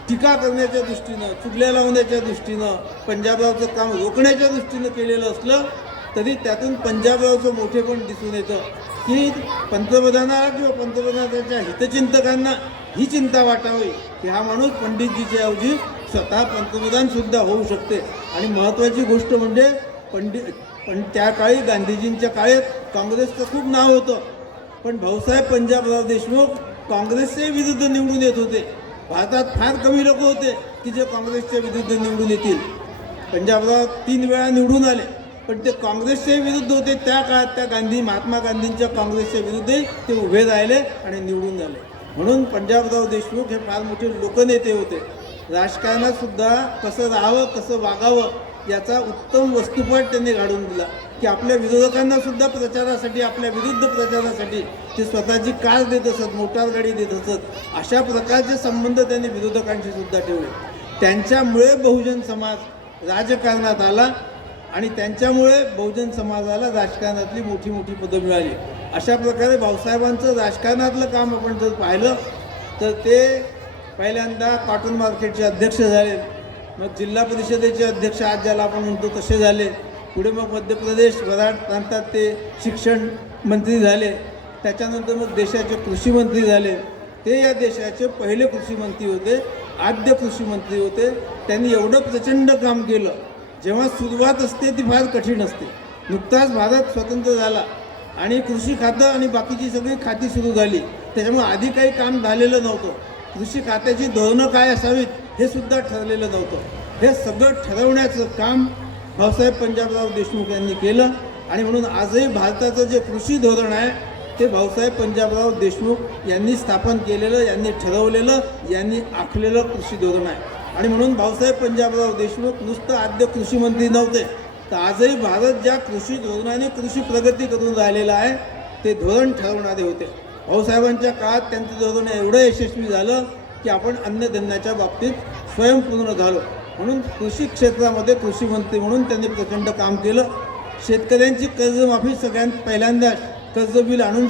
टीका करण्याच्या दृष्टीनं, चुगल्या लावण्याच्या दृष्टीनं, पंजाबरावचं काम रोखण्याच्या दृष्टीनं केलेलं असलं तरी त्यातून पंजाबरावचं मोठेपण दिसून येतं की पंतप्रधानाला किंवा पंतप्रधानाच्या हितचिंतकांना ही चिंता वाटावी की हा माणूस पंडितजीच्या ऐवजी स्वतः पंतप्रधानसुद्धा होऊ शकते. आणि महत्त्वाची गोष्ट म्हणजे त्या काळी गांधीजींच्या काळात काँग्रेसचं खूप नाव होतं, पण भाऊसाहेब पंजाबराव देशमुख काँग्रेसच्या विरुद्ध निवडून येत होते. भारतात फार कमी लोक होते की जे काँग्रेसच्या विरुद्ध निवडून येतील. पंजाबराव 3 वेळा निवडून आले, पण ते काँग्रेसच्या विरुद्ध होते. त्या काळात त्या महात्मा गांधींच्या काँग्रेसच्या विरुद्धही ते उभे राहिले आणि निवडून आले. म्हणून पंजाबराव देशमुख हे फार मोठे लोकनेते होते. राजकारणात सुद्धा कसं राहावं, कसं वागावं याचा उत्तम वस्तुपाठ त्यांनी घडवून दिला की आपल्या विरोधकांना सुद्धा प्रचारासाठी, आपल्या विरुद्ध प्रचारासाठी ते स्वतःची कार देत असत, मोटार गाडी देत असत. अशा प्रकारचे संबंध त्यांनी विरोधकांशी सुद्धा ठेवले. त्यांच्यामुळे बहुजन समाज राजकारणात आला आणि त्यांच्यामुळे बहुजन समाजाला राजकारणातली मोठी मोठी पदं मिळाली. अशा प्रकारे भाऊसाहेबांचं राजकारणातलं काम आपण जर पाहिलं तर ते पहिल्यांदा कॉटन मार्केटचे अध्यक्ष झाले, मग जिल्हा परिषदेचे अध्यक्ष आज ज्याला आपण म्हणतो तसे झाले. पुढे मग मध्य प्रदेश वराड प्रांतात ते शिक्षण मंत्री झाले. त्याच्यानंतर मग देशाचे कृषी मंत्री झाले. ते या देशाचे पहिले कृषी मंत्री होते, आद्य कृषी मंत्री होते. त्यांनी एवढं प्रचंड काम केलं. जेव्हा सुरुवात असते ती फार कठीण असते. नुकताच भारत स्वतंत्र झाला आणि कृषी खातं आणि बाकीची सगळी खाती सुरू झाली. त्याच्यामुळे आधी काही काम झालेलं नव्हतं. कृषी खात्याची धोरणं काय असावीत हे सुद्धा ठरलेलं नव्हतं. हे सगळं ठरवण्याचं काम भाऊसाहेब पंजाबराव देशमुख यांनी केलं आणि म्हणून आजही भारताचं जे कृषी धोरण आहे ते भाऊसाहेब पंजाबराव देशमुख यांनी स्थापन केलेलं, यांनी ठरवलेलं, यांनी आखलेलं कृषी धोरण आहे. आणि म्हणून भाऊसाहेब पंजाबराव देशमुख नुसतं आद्य कृषी मंत्री नव्हते, तर आजही भारत ज्या कृषी धोरणाने कृषी प्रगती करून राहिलेला आहे ते धोरण ठरवणारे होते. भाऊसाहेबांच्या काळात त्यांचं धोरण एवढं यशस्वी झालं की आपण अन्नधान्याच्या बाबतीत स्वयंपूर्ण झालो. म्हणून कृषी क्षेत्रामध्ये कृषी मंत्री म्हणून त्यांनी प्रचंड काम केलं. शेतकऱ्यांची कर्जमाफी सगळ्यात पहिल्यांदा कर्ज बिल आणून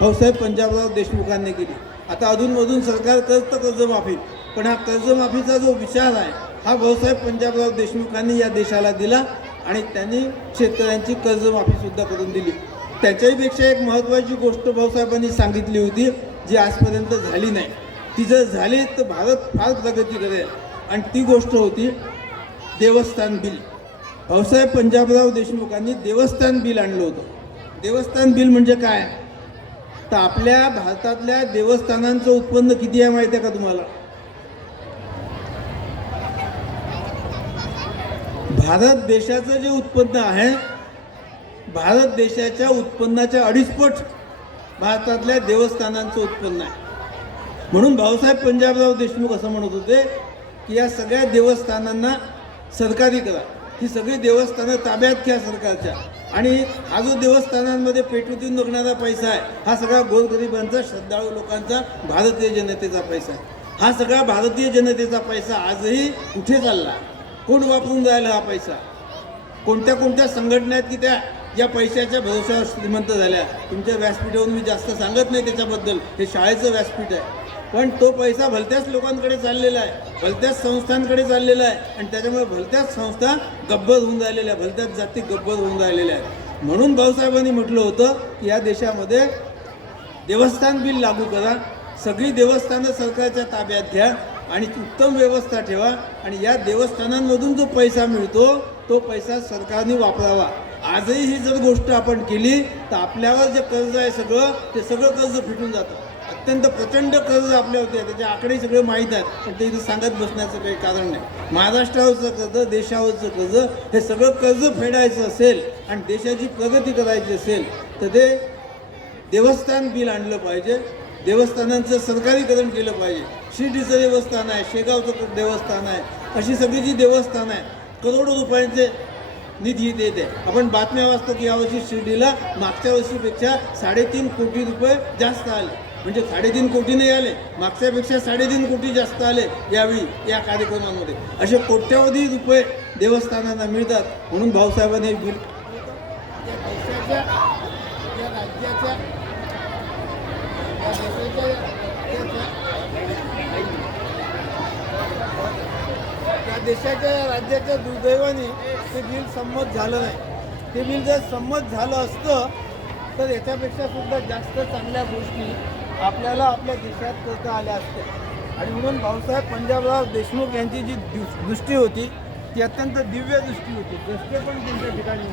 भाऊसाहेब पंजाबराव देशमुखांनी केली. आता अधूनमधून सरकार करतं कर्जमाफी, पण हा कर्जमाफीचा जो विचार आहे हा भाऊसाहेब पंजाबराव देशमुखांनी या देशाला दिला आणि त्यांनी शेतकऱ्यांची कर्जमाफीसुद्धा करून दिली. त्याच्याहीपेक्षा एक महत्त्वाची गोष्ट भाऊसाहेबांनी सांगितली होती जी आजपर्यंत झाली नाही. ती जर झाली तर भारत फार प्रगती करेल आणि ती गोष्ट होती देवस्थान बिल. भाऊसाहेब पंजाबराव देशमुखांनी देवस्थान बिल आणलं होतं. देवस्थान बिल म्हणजे काय? तर आपल्या भारतातल्या देवस्थानांचं उत्पन्न किती आहे माहिती आहे का तुम्हाला? भारत देशाचं जे उत्पन्न आहे, भारत देशाच्या उत्पन्नाच्या 2.5 पट भारतातल्या देवस्थानांचं उत्पन्न आहे. म्हणून भाऊसाहेब पंजाबराव देशमुख असं म्हणत होते की या सगळ्या देवस्थानांना सरकारी करा. ही सगळी देवस्थानं ताब्यात घ्या सरकारच्या. आणि हा जो देवस्थानांमध्ये पेटूतून निघणारा पैसा आहे हा सगळा गोरगरिबांचा, श्रद्धाळू लोकांचा, भारतीय जनतेचा पैसा आहे. हा सगळा भारतीय जनतेचा पैसा आजही कुठे चालला? कोण वापरून राहिला हा पैसा? कोणत्या कोणत्या संघटना आहेत की त्या या पैशाच्या भरोश्यावर श्रीमंत झाल्या? तुमच्या व्यासपीठावरून मी जास्त सांगत नाही त्याच्याबद्दल, हे शाळेचं व्यासपीठ आहे. पण तो पैसा भलत्याच लोकांकडे चाललेला आहे, भलत्याच संस्थांकडे चाललेला आहे आणि त्याच्यामुळे भलत्याच संस्था गब्बर होऊन राहिलेल्या, भलत्याच जाती गब्बर होऊन राहिलेल्या आहेत. म्हणून भाऊसाहेबांनी म्हटलं होतं की या देशामध्ये देवस्थान बिल लागू करा, सगळी देवस्थानं सरकारच्या ताब्यात घ्या आणि उत्तम व्यवस्था ठेवा आणि या देवस्थानांमधून जो पैसा मिळतो तो पैसा सरकारने वापरावा. आजही ही जर गोष्ट आपण केली तर आपल्यावर जे कर्ज आहे ते सगळं कर्ज फिटून जातं. अत्यंत प्रचंड कर्ज आपल्यावरती आहे, त्याचे आकडे सगळे माहीत आहेत, पण ते इथं सांगत बसण्याचं काही कारण नाही. महाराष्ट्रावरचं कर्ज, देशावरचं कर्ज, हे सगळं कर्ज फेडायचं असेल आणि देशाची प्रगती करायची असेल तर ते देवस्थान बिल आणलं पाहिजे. देवस्थानांचं सरकारीकरण केलं पाहिजे. शिर्डीचं देवस्थान आहे, शेगावचं देवस्थान आहे, अशी सगळी जी देवस्थान आहे करोडो रुपयांचे निधी येते. आपण बातम्या वाचतो की यावर्षी शिर्डीला मागच्या वर्षीपेक्षा 3.5 कोटी रुपये जास्त आले. म्हणजे 3.5 कोटी नाही आले, मागच्यापेक्षा 3.5 कोटी जास्त आले यावेळी या कार्यक्रमांमध्ये. असे कोट्यावधी रुपये देवस्थानांना मिळतात. म्हणून भाऊसाहेबांनी बिल देशाच्या राज्याच्या दुर्दैवाने ते बिल संमत झालं नाही. ते बिल जर संमत झालं असतं तर याच्यापेक्षा सुद्धा जास्त चांगल्या गोष्टी आपल्याला आपल्या देशात करता आल्या असत्या. आणि म्हणून भाऊसाहेब पंजाबराव देशमुख यांची जी दृष्टी होती ती अत्यंत दिव्य दृष्टी होती. रस्ते पण त्यांच्या ठिकाणी